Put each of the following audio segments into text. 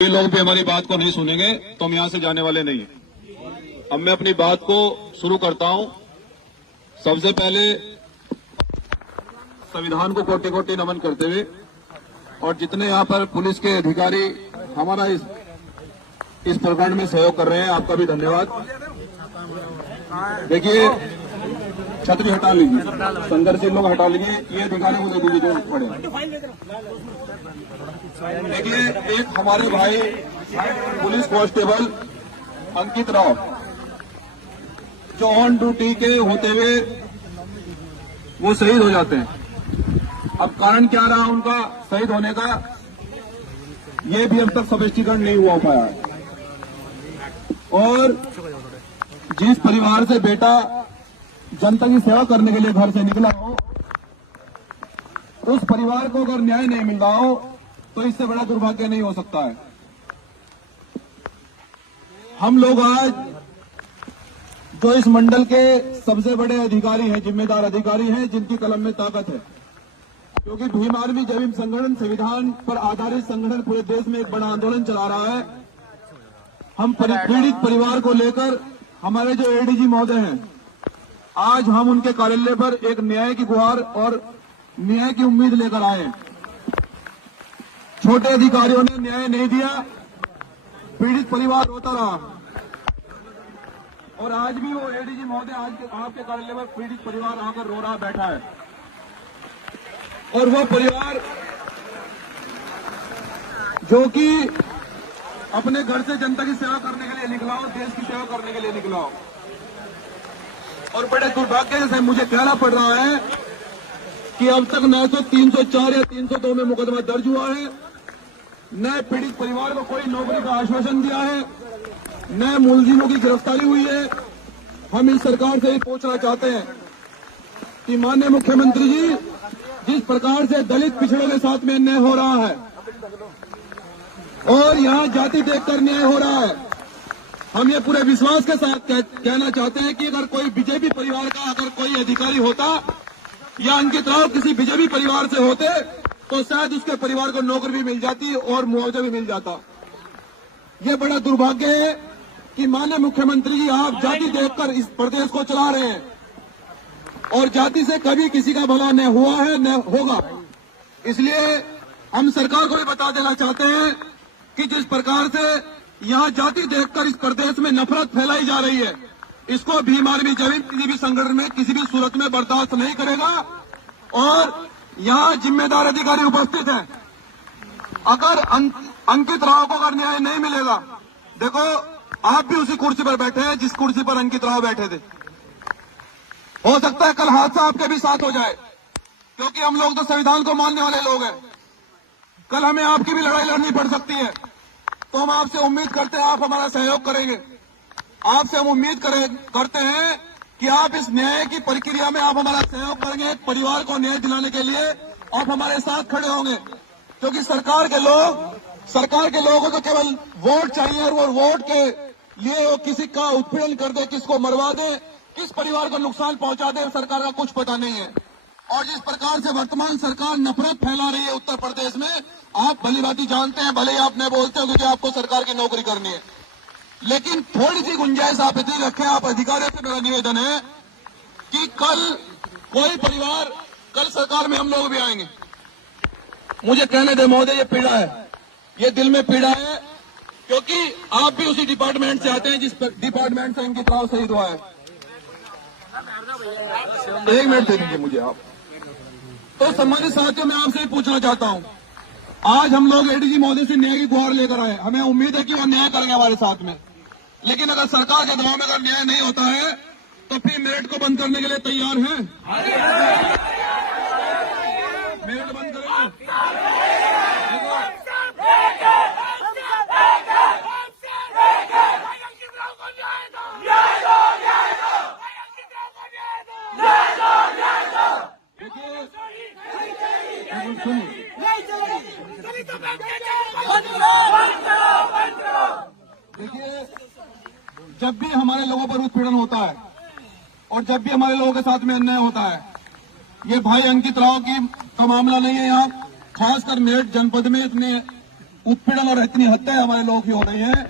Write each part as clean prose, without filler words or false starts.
ये लोग भी हमारी बात को नहीं सुनेंगे तो हम यहां से जाने वाले नहीं हैं। अब मैं अपनी बात को शुरू करता हूं। सबसे पहले संविधान को कोटि कोटि नमन करते हुए और जितने यहां पर पुलिस के अधिकारी हमारा इस प्रकरण में सहयोग कर रहे हैं, आपका भी धन्यवाद। देखिए, छतरी हटा लीजिए, संघर्षशील लोग हटा लीजिए, ये अधिकारियों को दे दीजिए जो पड़े। देखिए, एक हमारे भाई पुलिस कांस्टेबल अंकित राव जो ऑन ड्यूटी के होते हुए वो शहीद हो जाते हैं। अब कारण क्या रहा उनका शहीद होने का, ये भी अब तक स्पष्टीकरण नहीं हुआ पाया है। और जिस परिवार से बेटा जनता की सेवा करने के लिए घर से निकला हो, उस परिवार को अगर न्याय नहीं मिल रहा हो तो इससे बड़ा दुर्भाग्य नहीं हो सकता है। हम लोग आज जो इस मंडल के सबसे बड़े अधिकारी हैं, जिम्मेदार अधिकारी हैं, जिनकी कलम में ताकत है, क्योंकि भीम आर्मी जय भीम संगठन संविधान पर आधारित संगठन पूरे देश में एक बड़ा आंदोलन चला रहा है। हम पीड़ित परिवार को लेकर हमारे जो एडीजी महोदय हैं, आज हम उनके कार्यालय पर एक न्याय की गुहार और न्याय की उम्मीद लेकर आए। छोटे अधिकारियों ने न्याय नहीं दिया, पीड़ित परिवार रोता रहा और आज भी वो एडीजी महोदय आज आपके कार्यालय पर पीड़ित परिवार आकर रो रहा बैठा है। और वो परिवार जो कि अपने घर से जनता की सेवा करने के लिए निकला हो, देश की सेवा करने के लिए निकला हो, और बड़े दुर्भाग्य से मुझे कहना पड़ रहा है कि अब तक न तो 304 या 302 में मुकदमा दर्ज हुआ है, न पीड़ित परिवार को कोई नौकरी का आश्वासन दिया है, न मुलजिमों की गिरफ्तारी हुई है। हम इस सरकार से ही पूछना चाहते हैं कि माननीय मुख्यमंत्री जी, जिस प्रकार से दलित पिछड़ों के साथ में अन्याय हो रहा है और यहाँ जाति देखकर न्याय हो रहा है, हम ये पूरे विश्वास के साथ कहना चाहते हैं कि अगर कोई बीजेपी परिवार का अगर कोई अधिकारी होता या अंकित राव किसी बीजेपी परिवार से होते तो शायद उसके परिवार को नौकरी भी मिल जाती और मुआवजा भी मिल जाता। ये बड़ा दुर्भाग्य है कि माननीय मुख्यमंत्री जी, आप जाति देखकर इस प्रदेश को चला रहे हैं और जाति से कभी किसी का भला न हुआ है न होगा। इसलिए हम सरकार को भी बता देना चाहते हैं कि जिस प्रकार से यहाँ जाति देखकर इस प्रदेश में नफरत फैलाई जा रही है, इसको भीम आर्मी जय भीम किसी भी संगठन में किसी भी सूरत में बर्दाश्त नहीं करेगा। और यहाँ जिम्मेदार अधिकारी उपस्थित हैं, अगर अंकित राव को अगर न्याय नहीं मिलेगा, देखो आप भी उसी कुर्सी पर बैठे हैं जिस कुर्सी पर अंकित राव बैठे थे। हो सकता है कल हादसा आपके भी साथ हो जाए, क्योंकि हम लोग तो संविधान को मानने वाले लोग हैं। कल हमें आपकी भी लड़ाई लड़नी पड़ सकती है, तो हम आपसे उम्मीद करते हैं आप हमारा सहयोग करेंगे। आपसे हम उम्मीद करते हैं कि आप इस न्याय की प्रक्रिया में आप हमारा सहयोग करेंगे। परिवार को न्याय दिलाने के लिए आप हमारे साथ खड़े होंगे, क्योंकि सरकार के लोगों को केवल वोट चाहिए और वो वोट के लिए वो किसी का उत्पीड़न कर दे, किसको मरवा दे, किस परिवार को नुकसान पहुंचा दे, सरकार का कुछ पता नहीं है। और जिस प्रकार से वर्तमान सरकार नफरत फैला रही है उत्तर प्रदेश में, आप भलीभांति जानते हैं, भले ही आप नहीं बोलते हो क्योंकि आपको सरकार की नौकरी करनी है, लेकिन थोड़ी सी गुंजाइश आप इतनी रखें। आप अधिकारियों से मेरा निवेदन है कि कल कोई परिवार, कल सरकार में हम लोग भी आएंगे। मुझे कहने दे महोदय, ये पीड़ा है, ये दिल में पीड़ा है, क्योंकि आप भी उसी डिपार्टमेंट से आते हैं जिस डिपार्टमेंट से अंकित राव शहीद हुआ है। एक मिनट दे दीजिए मुझे आप। तो सम्मानित साथियों, मैं आपसे पूछना चाहता हूं, आज हम लोग एडीजी महोदय से न्याय की गुहार लेकर आए। हमें उम्मीद है कि वो न्याय करेंगे हमारे साथ में, लेकिन अगर सरकार के दबाव में अगर न्याय नहीं होता है तो फिर मेरिट को बंद करने के लिए तैयार हैं? मेरिट बंद करेंगे। देखिए, जब भी हमारे लोगों पर उत्पीड़न होता है और जब भी हमारे लोगों के साथ में अन्याय होता है, ये भाई अंकित राव का मामला नहीं है। यहाँ खासकर मेरठ जनपद में इतने उत्पीड़न और इतनी हत्याएं हमारे लोगों की हो रही हैं।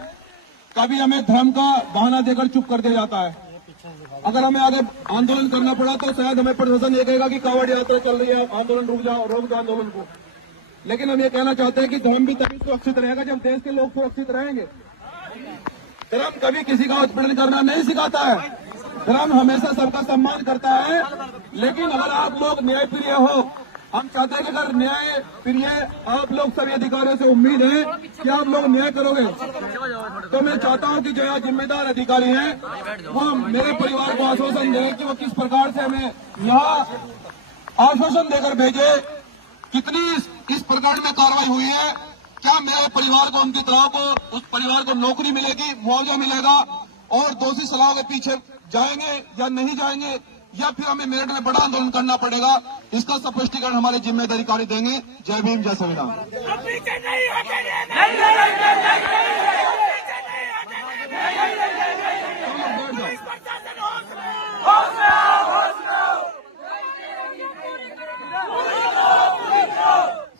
कभी हमें धर्म का बहाना देकर चुप कर दिया जाता है। अगर हमें आगे आंदोलन करना पड़ा तो शायद हमें प्रशासन ये कहेगा कि कांवड़ यात्रा चल रही है, आंदोलन रुक जाओ, रोक दो आंदोलन को। लेकिन हम ये कहना चाहते हैं कि धर्म भी तभी सुरक्षित रहेगा जब देश के लोग सुरक्षित रहेंगे। धर्म कभी किसी का उत्पीड़न करना नहीं सिखाता है। धर्म हमेशा सबका सम्मान करता है। लेकिन अगर आप लोग न्यायप्रिय हो, हम चाहते हैं कि अगर न्याय प्रिय आप लोग सभी अधिकारियों से उम्मीद है कि आप लोग न्याय करोगे, तो मैं चाहता हूं कि जो यहाँ जिम्मेदार अधिकारी हैं वो मेरे परिवार को आश्वासन दें कि वो किस प्रकार से हमें यहाँ आश्वासन देकर भेजे। कितनी इस प्रकार में कार्रवाई हुई है, क्या मेरे परिवार को, उनकी तरह को, उस परिवार को नौकरी मिलेगी, मुआवजा मिलेगा और दोषी सलाह के पीछे जाएंगे या नहीं जाएंगे, या फिर हमें मेरठ में बड़ा आंदोलन करना पड़ेगा, इसका स्पष्टीकरण हमारे जिम्मेदार अधिकारी देंगे। जय भीम, जय संविधान।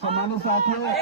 सम्मानित साथियों,